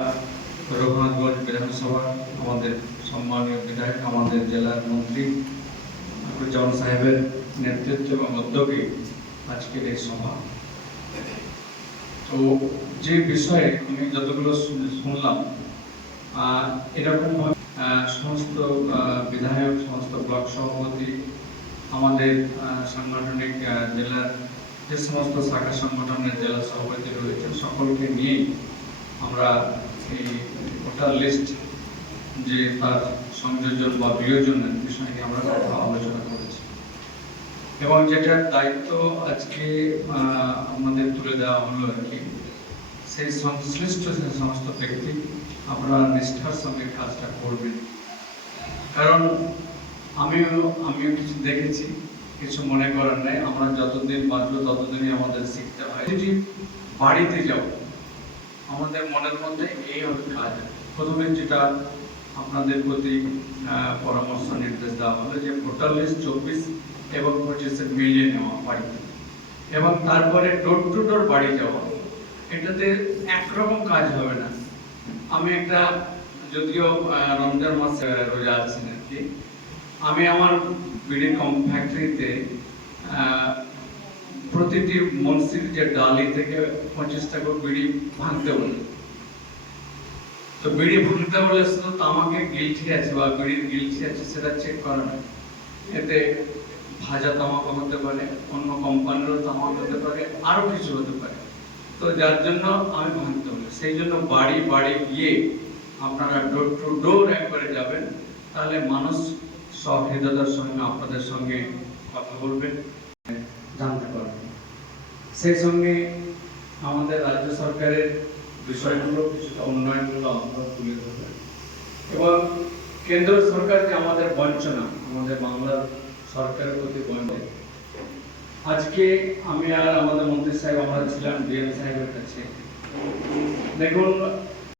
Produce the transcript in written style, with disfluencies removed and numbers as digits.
রঘুনাথগঞ্জ বিধানসভা আমাদের সম্মানীয় বিধায়ক আমাদের জেলার মন্ত্রী নুরুজ্জামান সাহেবের নেতৃত্ব এবং উদ্যোগে আজকের এই সভা। তো যে বিষয়ে আমি যতগুলো শুনলাম, এরকম সমস্ত বিধায়ক, সমস্ত ব্লক সভাপতি, আমাদের সাংগঠনিক জেলার যে সমস্ত শাখা সংগঠনের জেলা সভাপতি রয়েছে, সকলকে নিয়েই আমরা এই ভোটার লিস্ট যে তার সংযোজন বা বিয়োজনের বিষয় নিয়ে আমরা কথা আলোচনা করেছি এবং যেটার দায়িত্ব আজকে আমাদের তুলে দেওয়া হলো আর কি, সেই সংশ্লিষ্ট যে সমস্ত ব্যক্তি আপনারা নিষ্ঠার সঙ্গে কাজটা করবেন। কারণ আমিও কিছু দেখেছি, কিছু মনে করার নাই। আমরা যতদিন বাঁচবো ততদিনই আমাদের শিখতে হয়। বাড়িতে যাও, আমাদের মনের মধ্যে এই কাজ। প্রথমে যেটা আপনাদের প্রতি পরামর্শ নির্দেশ দেওয়া হলো যে ভোটার লিস্ট 24 এবং 25 মিলিয়ে নেওয়া বাড়িতে, এবং তারপরে ডোর টু ডোর বাড়ি যাওয়া। এটাতে একরকম কাজ হবে না। আমি একটা, যদিও রমজান মাসে রোজা আছি নাকি, আমি আমার বিড়ি ফ্যাক্টরিতে প্রতিটি মসজিদ যে ডালি থেকে 25 টাকা বিড়ি ভাঙতে বলে। তো বিড়ি ভাঙতে বলে শুধু তামাকে গিলটি আছে বা বিড়ির গিলটি আছে সেটা চেক করা না। এতে ভাজা তামাক হতে পারে, অন্য কোম্পানিরও তামাক হতে পারে, আরো কিছু হতে পারে। তো যার জন্য আমি ভাঙতে বলি, সেই জন্য বাড়ি বাড়ি গিয়ে আপনারা ডোর টু ডোর একবারে যাবেন, তাহলে মানুষ সহৃদয়তার সঙ্গে আপনাদের সঙ্গে কথা বলবেন, জানতে পারবেন। সেই সঙ্গে আমাদের রাজ্য সরকারের বিষয়গুলো, কিছুটা উন্নয়নগুলো আমরা তুলে ধরবেন এবং কেন্দ্র সরকার যে আমাদের বঞ্চনা, আমাদের বাংলার সরকারের প্রতি বঞ্চনা। আজকে আমি আর আমাদের মন্ত্রী সাহেব আমরা ছিলাম ডিএম সাহেবের কাছে। দেখুন,